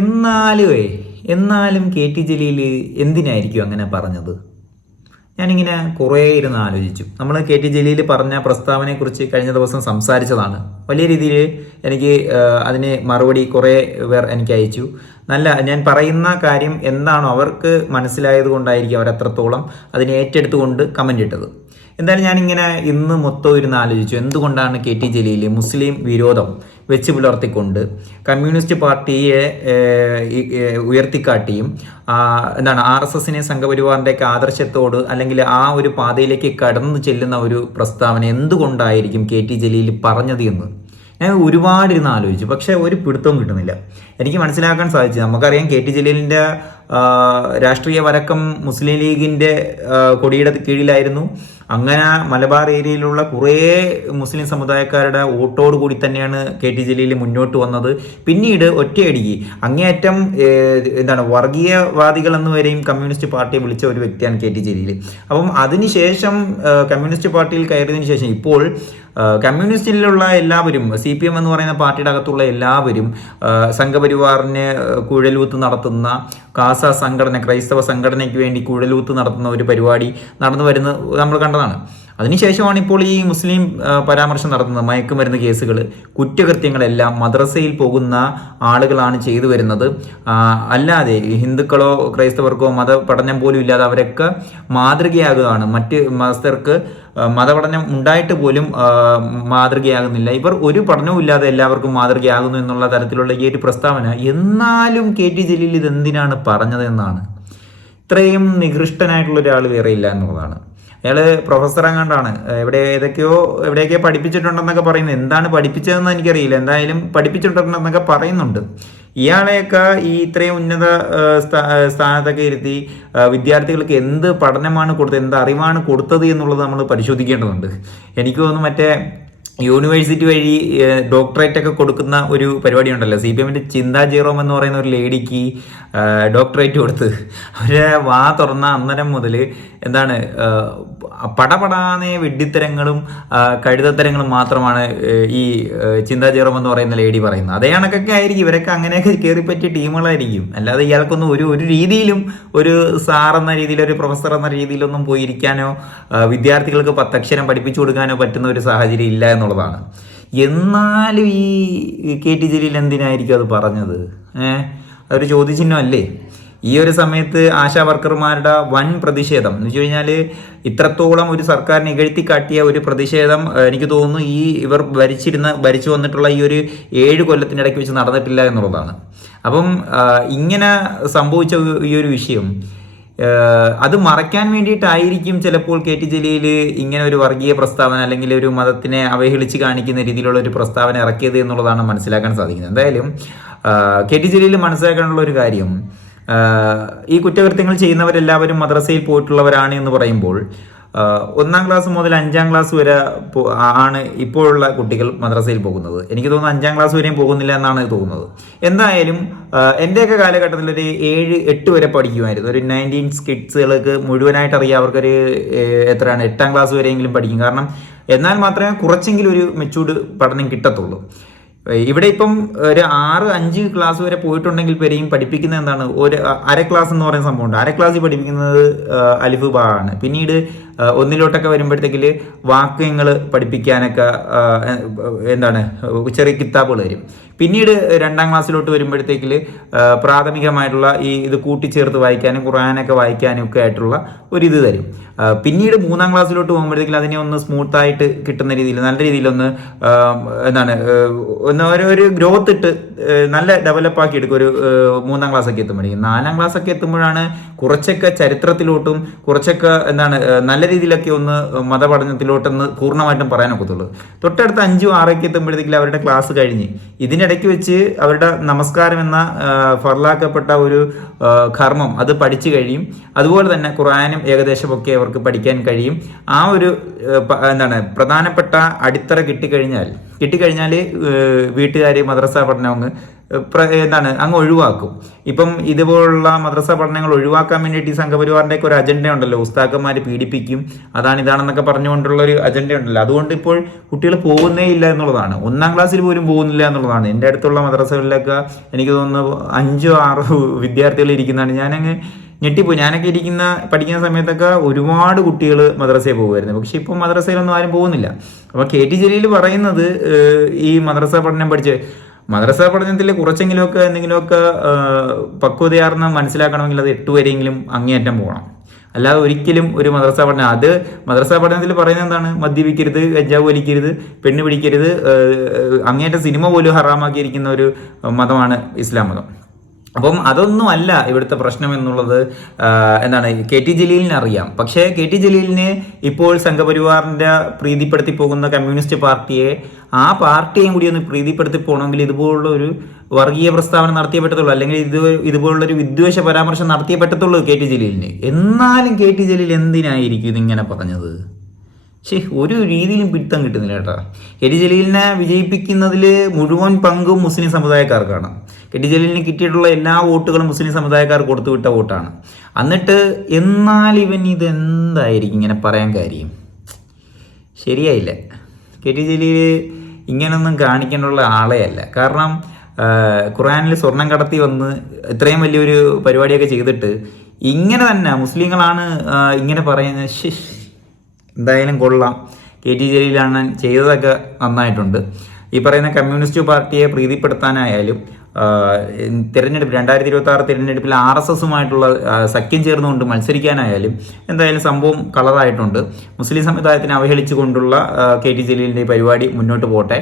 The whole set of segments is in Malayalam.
എന്നാലുമേ എന്നാലും കെ ടി ജലീൽ എന്തിനായിരിക്കും അങ്ങനെ പറഞ്ഞത്? ഞാനിങ്ങനെ കുറേ ഇരുന്ന് ആലോചിച്ചു. നമ്മൾ കെ ടി ജലീൽ പറഞ്ഞ പ്രസ്താവനയെക്കുറിച്ച് കഴിഞ്ഞ ദിവസം സംസാരിച്ചതാണ്. വലിയ രീതിയിൽ എനിക്ക് അതിന് മറുപടി കുറേ പേർ എനിക്ക് അയച്ചു. നല്ല ഞാൻ പറയുന്ന കാര്യം എന്താണോ അവർക്ക് മനസ്സിലായത് കൊണ്ടായിരിക്കും അവർ അത്രത്തോളം അതിനെ ഏറ്റെടുത്തുകൊണ്ട് കമന്റ് ഇട്ടത്. എന്തായാലും ഞാനിങ്ങനെ ഇന്ന് മൊത്തം ഇരുന്ന് ആലോചിച്ചു. എന്തുകൊണ്ടാണ് കെ ടി ജലീൽ മുസ്ലിം വിരോധം വെച്ച് പുലർത്തിക്കൊണ്ട് കമ്മ്യൂണിസ്റ്റ് പാർട്ടിയെ ഉയർത്തിക്കാട്ടിയും എന്താണ് ആർ എസ് എസിനെ സംഘപരിവാറിന്റെയൊക്കെ ആദർശത്തോട് അല്ലെങ്കിൽ ആ ഒരു പാതയിലേക്ക് കടന്നു ചെല്ലുന്ന ഒരു പ്രസ്താവന എന്തുകൊണ്ടായിരിക്കും കെ ടി ജലീൽ പറഞ്ഞത് എന്ന്? ഞാൻ ഒരുപാട് ഇരുന്ന് ആലോചിച്ചു. പക്ഷേ ഒരു പിടുത്തവും കിട്ടുന്നില്ല. എനിക്ക് മനസ്സിലാക്കാൻ സാധിച്ചു. നമുക്കറിയാം കെ ടി ജലീലിന്റെ രാഷ്ട്രീയ വരക്കം മുസ്ലിം ലീഗിന്റെ കൊടിയുടെ കീഴിലായിരുന്നു. അങ്ങനെ മലബാർ ഏരിയയിലുള്ള കുറേ മുസ്ലിം സമുദായക്കാരുടെ വോട്ടോട് കൂടി തന്നെയാണ് കെ ടി ജലീൽ മുന്നോട്ട് വന്നത്. പിന്നീട് ഒറ്റയടിക്ക് അങ്ങേയറ്റം എന്താണ് വർഗീയവാദികൾ എന്ന് വരെയും കമ്മ്യൂണിസ്റ്റ് പാർട്ടിയെ വിളിച്ച ഒരു വ്യക്തിയാണ് കെ ടി ജലീൽ. അപ്പം അതിനുശേഷം കമ്മ്യൂണിസ്റ്റ് പാർട്ടിയിൽ കയറിയതിനു ശേഷം ഇപ്പോൾ കമ്മ്യൂണിസ്റ്റിലുള്ള എല്ലാവരും സി പി എം എന്ന് പറയുന്ന പാർട്ടിയുടെ അകത്തുള്ള എല്ലാവരും സംഘപരിവാറിന് കുഴലൂത്ത് നടത്തുന്ന കാസ സംഘടന ക്രൈസ്തവ സംഘടനയ്ക്ക് വേണ്ടി കുഴലൂത്ത് നടത്തുന്ന ഒരു പരിപാടി നടന്നു വരുന്നത് നമ്മൾ കണ്ടതാണ്. അതിനുശേഷമാണ് ഇപ്പോൾ ഈ മുസ്ലിം പരാമർശം നടത്തുന്നത്. മയക്കുമരുന്ന് കേസുകൾ കുറ്റകൃത്യങ്ങളെല്ലാം മദ്രസയിൽ പോകുന്ന ആളുകളാണ് ചെയ്തു വരുന്നത്. അല്ലാതെ ഹിന്ദുക്കളോ ക്രൈസ്തവർക്കോ മത പഠനം പോലും ഇല്ലാതെ അവരൊക്കെ മാതൃകയാകുകയാണ്. മറ്റ് മതസ്ഥർക്ക് മതപഠനം ഉണ്ടായിട്ട് പോലും മാതൃകയാകുന്നില്ല. ഇവർ ഒരു പഠനവും ഇല്ലാതെ എല്ലാവർക്കും മാതൃകയാകുന്നു എന്നുള്ള തരത്തിലുള്ള ഈ ഒരു പ്രസ്താവന എന്നാലും കെ ടി ജലീൽ ഇത് എന്തിനാണ് പറഞ്ഞതെന്നാണ് ഇത്രയും നികൃഷ്ടനായിട്ടുള്ള ഒരാൾ വേറെ ഇല്ല എന്നുള്ളതാണ്. അയാൾ പ്രൊഫസർ അങ്ങാണ്ടാണ് എവിടെ ഏതൊക്കെയോ എവിടെയൊക്കെയോ പഠിപ്പിച്ചിട്ടുണ്ടെന്നൊക്കെ പറയുന്നത് എന്താണ് പഠിപ്പിച്ചതെന്ന് എനിക്കറിയില്ല. എന്തായാലും പഠിപ്പിച്ചിട്ടുണ്ടെന്നൊക്കെ പറയുന്നുണ്ട്. ഇയാളെയൊക്കെ ഈ ഇത്രയും ഉന്നത സ്ഥാനത്തൊക്കെ ഇരുത്തി വിദ്യാർത്ഥികൾക്ക് എന്ത് പഠനമാണ് കൊടുത്തത് എന്ത് അറിവാണ് കൊടുത്തത് എന്നുള്ളത് നമ്മൾ പരിശോധിക്കേണ്ടതുണ്ട്. എനിക്ക് തോന്നുന്നു മറ്റേ യൂണിവേഴ്സിറ്റി വഴി ഡോക്ടറേറ്റ് ഒക്കെ കൊടുക്കുന്ന ഒരു പരിപാടി ഉണ്ടല്ലോ സി പി എമ്മിന്റെ ചിന്താ ജീറോം എന്ന് പറയുന്ന ഒരു ലേഡിക്ക് ഡോക്ടറേറ്റ് കൊടുത്ത് അവരെ വാ തുറന്ന അന്നരം മുതൽ എന്താണ് പടപടാനെ വെഡിത്തരങ്ങളും കഴുതത്തരങ്ങളും മാത്രമാണ് ഈ ചിന്താ എന്ന് പറയുന്ന ലേഡി പറയുന്നത്. അതേ കണക്കൊക്കെ ആയിരിക്കും ഇവരൊക്കെ അങ്ങനെയൊക്കെ കയറിപ്പറ്റിയ ടീമുകളായിരിക്കും. അല്ലാതെ ഇയാൾക്കൊന്നും ഒരു ഒരു രീതിയിലും ഒരു സാർ എന്ന രീതിയിൽ ഒരു പ്രൊഫസർ എന്ന രീതിയിലൊന്നും പോയിരിക്കാനോ വിദ്യാർത്ഥികൾക്ക് പത്തക്ഷരം പഠിപ്പിച്ചു കൊടുക്കാനോ പറ്റുന്ന ഒരു സാഹചര്യം ഇല്ല എന്നുള്ളതാണ്. എന്നാലും ഈ കെ ടി ജലീൽ എന്തിനായിരിക്കും അത് പറഞ്ഞത്? ഏഹ് അതൊരു ചോദ്യചിഹ്നം അല്ലേ? ഈ ഒരു സമയത്ത് ആശാ വർക്കർമാരുടെ വൻ പ്രതിഷേധം. എന്ന് വെച്ച് കഴിഞ്ഞാൽ ഇത്രത്തോളം ഒരു സർക്കാർ നികഴ്ത്തി കാട്ടിയ ഒരു പ്രതിഷേധം എനിക്ക് തോന്നുന്നു ഈ ഇവർ ഭരിച്ചിരുന്ന ഭരിച്ചു വന്നിട്ടുള്ള ഈ ഒരു ഏഴ് കൊല്ലത്തിന്റെ ഇടയ്ക്ക് വെച്ച് നടന്നിട്ടില്ല എന്നുള്ളതാണ്. അപ്പം ഇങ്ങനെ സംഭവിച്ച ഈ ഒരു വിഷയം അത് മറയ്ക്കാൻ വേണ്ടിയിട്ടായിരിക്കും ചിലപ്പോൾ കെ ടി ജലീൽ ഇങ്ങനെ ഒരു വർഗീയ പ്രസ്താവന അല്ലെങ്കിൽ ഒരു മതത്തിനെ അവഹേളിച്ച് കാണിക്കുന്ന രീതിയിലുള്ള ഒരു പ്രസ്താവന ഇറക്കിയത് എന്നുള്ളതാണ് മനസ്സിലാക്കാൻ സാധിക്കുന്നത്. എന്തായാലും കെ ടി ജലീൽ മനസ്സിലാക്കാനുള്ള ഒരു കാര്യം ഈ കുറ്റകൃത്യങ്ങൾ ചെയ്യുന്നവരെല്ലാവരും മദ്രസയിൽ പോയിട്ടുള്ളവരാണ് എന്ന് പറയുമ്പോൾ ഒന്നാം ക്ലാസ് മുതൽ അഞ്ചാം ക്ലാസ് വരെ ആണ് ഇപ്പോഴുള്ള കുട്ടികൾ മദ്രസയിൽ പോകുന്നത്. എനിക്ക് തോന്നുന്നു അഞ്ചാം ക്ലാസ് വരെയും പോകുന്നില്ല എന്നാണ് തോന്നുന്നത്. എന്തായാലും എന്റെയൊക്കെ കാലഘട്ടത്തിൽ ഒരു ഏഴ് എട്ട് വരെ പഠിക്കുമായിരുന്നു. ഒരു നയന്റീൻ കിഡ്സുകൾക്ക് മുഴുവനായിട്ട് അറിയാം. അവർക്കൊരു എത്രയാണ്? എട്ടാം ക്ലാസ് വരെയെങ്കിലും പഠിക്കും. കാരണം എന്നാൽ മാത്രമേ കുറച്ചെങ്കിലും ഒരു മെച്ചൂർഡ് പഠനം കിട്ടത്തുള്ളൂ. ഇവിടെ ഇപ്പം ഒരു ആറ് അഞ്ച് ക്ലാസ് വരെ പോയിട്ടുണ്ടെങ്കിൽ വരെയും പഠിപ്പിക്കുന്നത് എന്താണ്? ഒരു അര ക്ലാസ് എന്ന് പറയുന്ന സംഭവമുണ്ട്. അര ക്ലാസ്സിൽ പഠിപ്പിക്കുന്നത് അലിഫ് ബാ ആണ്. പിന്നീട് ഒന്നിലോട്ടൊക്കെ വരുമ്പോഴത്തേക്കിൽ വാക്യങ്ങൾ പഠിപ്പിക്കാനൊക്കെ എന്താണ് ചെറിയ കിതാബുകൾ വരും പിന്നീട് രണ്ടാം ക്ലാസ്സിലോട്ട് വരുമ്പോഴത്തേക്കിൽ പ്രാഥമികമായിട്ടുള്ള ഈ ഇത് കൂട്ടിച്ചേർത്ത് വായിക്കാനും ഖുറാനൊക്കെ വായിക്കാനും ഒക്കെ ആയിട്ടുള്ള ഒരു ഇത് തരും പിന്നീട് മൂന്നാം ക്ലാസ്സിലോട്ട് പോകുമ്പോഴത്തേക്കിൽ അതിനെ ഒന്ന് സ്മൂത്തായിട്ട് കിട്ടുന്ന രീതിയിൽ നല്ല രീതിയിലൊന്ന് ഒന്ന് എന്താണ് ഒന്ന് ഒരു ഗ്രോത്ത് ഇട്ട് നല്ല ഡെവലപ്പാക്കി എടുക്കും ഒരു മൂന്നാം ക്ലാസ് ഒക്കെ എത്തുമ്പോഴേക്കും. നാലാം ക്ലാസ് ഒക്കെ എത്തുമ്പോഴാണ് കുറച്ചൊക്കെ ചരിത്രത്തിലോട്ടും കുറച്ചൊക്കെ എന്താണ് ആ, നല്ല രീതിയിലൊക്കെ ഒന്ന് മതപഠനത്തിലോട്ടൊന്ന് പൂർണമായിട്ടും പറയാൻ ഒക്കത്തുള്ളൂ. തൊട്ടടുത്ത അഞ്ചും ആറൊക്കെ എത്തുമ്പോഴത്തേക്കും അവരുടെ ക്ലാസ് കഴിഞ്ഞ് ഇതിനിടയ്ക്ക് വെച്ച് അവരുടെ നമസ്കാരം എന്ന ഫർലാക്കപ്പെട്ട ഒരു കർമ്മം അത് പഠിച്ചു കഴിയും. അതുപോലെ തന്നെ ഖുറാനും ഏകദേശമൊക്കെ അവർക്ക് പഠിക്കാൻ കഴിയും. ആ ഒരു എന്താണ് പ്രധാനപ്പെട്ട അടിത്തറ കിട്ടിക്കഴിഞ്ഞാൽ കിട്ടിക്കഴിഞ്ഞാൽ വീട്ടുകാർ മദ്രസ പഠനം എന്താണ് അങ്ങ് ഒഴിവാക്കും. ഇപ്പം ഇതുപോലുള്ള മദ്രസ പഠനങ്ങൾ ഒഴിവാക്കാൻ വേണ്ടിയിട്ട് ഈ സംഘപരിവാറിന്റെ ഒക്കെ ഒരു അജണ്ട ഉണ്ടല്ലോ. ഉസ്താക്കന്മാർ പീഡിപ്പിക്കും. അതാണ് ഇതാണെന്നൊക്കെ പറഞ്ഞുകൊണ്ടുള്ള ഒരു അജണ്ട ഉണ്ടല്ലോ. അതുകൊണ്ട് ഇപ്പോൾ കുട്ടികൾ പോകുന്നേ ഇല്ല എന്നുള്ളതാണ്. ഒന്നാം ക്ലാസ്സിൽ പോലും പോകുന്നില്ല എന്നുള്ളതാണ്. എന്റെ അടുത്തുള്ള മദ്രസകളിലൊക്കെ എനിക്ക് തോന്നുന്നു അഞ്ചോ ആറോ വിദ്യാർത്ഥികൾ ഇരിക്കുന്നതാണ്. ഞാനങ്ങ് ഞെട്ടിപ്പോയി. ഞാനൊക്കെ ഇരിക്കുന്ന പഠിക്കുന്ന സമയത്തൊക്കെ ഒരുപാട് കുട്ടികൾ മദ്രസയിൽ പോകുമായിരുന്നു. പക്ഷെ ഇപ്പം മദ്രസയിലൊന്നും ആരും പോകുന്നില്ല. അപ്പോൾ കെ ടി ജലീൽ പറയുന്നത് ഈ മദ്രസ പഠനം പഠിച്ച് മദ്രസ പഠനത്തിൽ കുറച്ചെങ്കിലുമൊക്കെ എന്തെങ്കിലുമൊക്കെ പക്വതയാർന്ന് മനസ്സിലാക്കണമെങ്കിൽ അത് എട്ട് വരെയെങ്കിലും അങ്ങേയറ്റം പോകണം. അല്ലാതെ ഒരിക്കലും ഒരു മദ്രസ പഠനം അത് മദ്രസ പഠനത്തിൽ പറയുന്നത് എന്താണ്? മദ്യപിക്കരുത് കഞ്ചാവ് വലിക്കരുത് പെണ്ണ് പിടിക്കരുത് അങ്ങേറ്റ സിനിമ പോലും ഹറാമാക്കിയിരിക്കുന്ന ഒരു മതമാണ് ഇസ്ലാം മതം. അപ്പം അതൊന്നും അല്ല ഇവിടുത്തെ പ്രശ്നം എന്നുള്ളത് എന്താണ് കെ ടി ജലീലിന് അറിയാം. പക്ഷേ കെ ടി ജലീലിന് ഇപ്പോൾ സംഘപരിവാറിന്റെ പ്രീതിപ്പെടുത്തി പോകുന്ന കമ്മ്യൂണിസ്റ്റ് പാർട്ടിയെ ആ പാർട്ടിയെയും കൂടി ഒന്ന് പ്രീതിപ്പെടുത്തി പോകണമെങ്കിൽ ഇതുപോലുള്ള ഒരു വർഗീയ പ്രസ്താവന നടത്തിയേ പറ്റത്തുള്ളൂ. അല്ലെങ്കിൽ ഇത് ഇതുപോലുള്ള ഒരു വിദ്വേഷ പരാമർശം നടത്തിയേ പറ്റത്തുള്ളൂ കെ ടി ജലീലിന്. എന്നാലും കെ ടി ജലീൽ എന്തിനായിരിക്കും ഇതിങ്ങനെ പറഞ്ഞത്? ശേ ഒരു രീതിയിലും പിടുത്തം കിട്ടുന്നില്ല കേട്ടോ. കെ ടി ജലീലിനെ വിജയിപ്പിക്കുന്നതിൽ മുഴുവൻ പങ്കും മുസ്ലിം സമുദായക്കാർക്കാണ്. കെ ടി ജലീലിന് കിട്ടിയിട്ടുള്ള എല്ലാ വോട്ടുകളും മുസ്ലിം സമുദായക്കാർ കൊടുത്തുവിട്ട വോട്ടാണ്. എന്നിട്ട് എന്നാൽ ഇവൻ ഇതെന്തായിരിക്കും ഇങ്ങനെ പറയാൻ കാര്യം? ശരിയായില്ല. കെ ടി ജലീൽ ഇങ്ങനൊന്നും കാണിക്കേണ്ടുള്ള ആളെ അല്ല. കാരണം ഖുറാനിൽ സ്വർണം കടത്തി വന്ന് ഇത്രയും വലിയൊരു പരിപാടിയൊക്കെ ചെയ്തിട്ട് ഇങ്ങനെ തന്നെ മുസ്ലിങ്ങളാണ് ഇങ്ങനെ പറയുന്നത്. ഷിഷ് എന്തായാലും കൊള്ളാം. കെ ടി ജലീലാണ് ചെയ്തതൊക്കെ നന്നായിട്ടുണ്ട്. ഈ പറയുന്ന കമ്മ്യൂണിസ്റ്റ് പാർട്ടിയെ പ്രീതിപ്പെടുത്താനായാലും തിരഞ്ഞെടുപ്പ് രണ്ടായിരത്തി ഇരുപത്തി ആറ് തിരഞ്ഞെടുപ്പിൽ ആർ എസ് എസുമായിട്ടുള്ള സഖ്യം ചേർന്നുകൊണ്ട് മത്സരിക്കാനായാലും എന്തായാലും സംഭവം കളറായിട്ടുണ്ട്. മുസ്ലിം സമുദായത്തിനെ അവഹേളിച്ചുകൊണ്ടുള്ള കെ ടി ജലീലിന്റെ പരിപാടി മുന്നോട്ട് പോട്ടെ.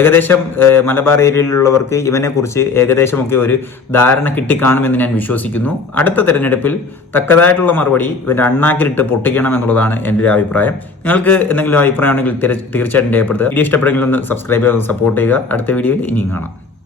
ഏകദേശം മലബാർ ഏരിയയിലുള്ളവർക്ക് ഇവനെക്കുറിച്ച് ഏകദേശമൊക്കെ ഒരു ധാരണ കിട്ടിക്കാണുമെന്ന് ഞാൻ വിശ്വസിക്കുന്നു. അടുത്ത തിരഞ്ഞെടുപ്പിൽ തക്കതായിട്ടുള്ള മറുപടി ഇവന്റെ അണ്ണാക്കിലിട്ട് പൊട്ടിക്കണം എന്നുള്ളതാണ് എന്റെ ഒരു അഭിപ്രായം. നിങ്ങൾക്ക് എന്തെങ്കിലും അഭിപ്രായം ഉണ്ടെങ്കിൽ തീർച്ചയായിട്ടും രേഖപ്പെടുത്തുക. വീഡിയോ ഇഷ്ടപ്പെടുമെങ്കിൽ ഒന്ന് സബ്സ്ക്രൈബ് ചെയ്ത് സപ്പോർട്ട് ചെയ്യുക. അടുത്ത വീഡിയോയിൽ ഇനിയും കാണാം.